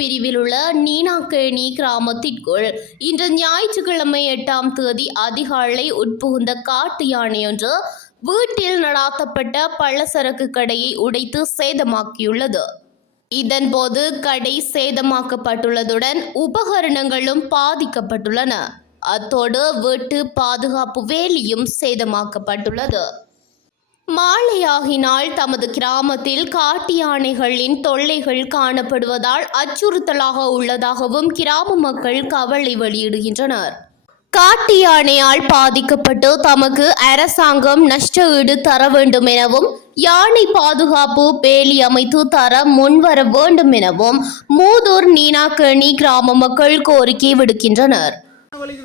வனப்பிரிவில் உள்ள நீனாக்கேணி கிராமத்திற்குள் இன்று ஞாயிற்றுக்கிழமை 8ஆம் தேதி அதிகாலை உட்புகுந்த காட்டு யானையொன்று வீட்டில் நடாத்தப்பட்ட பள்ளசரக்கு கடையை உடைத்து சேதமாக்கியுள்ளது. இதன்போது கடை சேதமாக்கப்பட்டுள்ளதுடன் உபகரணங்களும் பாதிக்கப்பட்டுள்ளன. அத்தோடு வீட்டு பாதுகாப்பு வேலியும் சேதமாக்கப்பட்டுள்ளது. மாலையாகினால் தமது கிராமத்தில் காட்டு யானைகளின் தொல்லைகள் காணப்படுவதால் அச்சுறுத்தலாக உள்ளதாகவும் கிராம மக்கள் கவலை வெளியிடுகின்றனர். காட்டு யானையால் பாதிக்கப்பட்டு தமக்கு அரசாங்கம் நஷ்ட ஈடு தர வேண்டும் எனவும் யானை பாதுகாப்பு வேலி அமைத்து தர முன்வர வேண்டும் எனவும் மூதூர் நீனாக்கேணி கிராம மக்கள் கோரிக்கை விடுக்கின்றனர். இவ்வளவு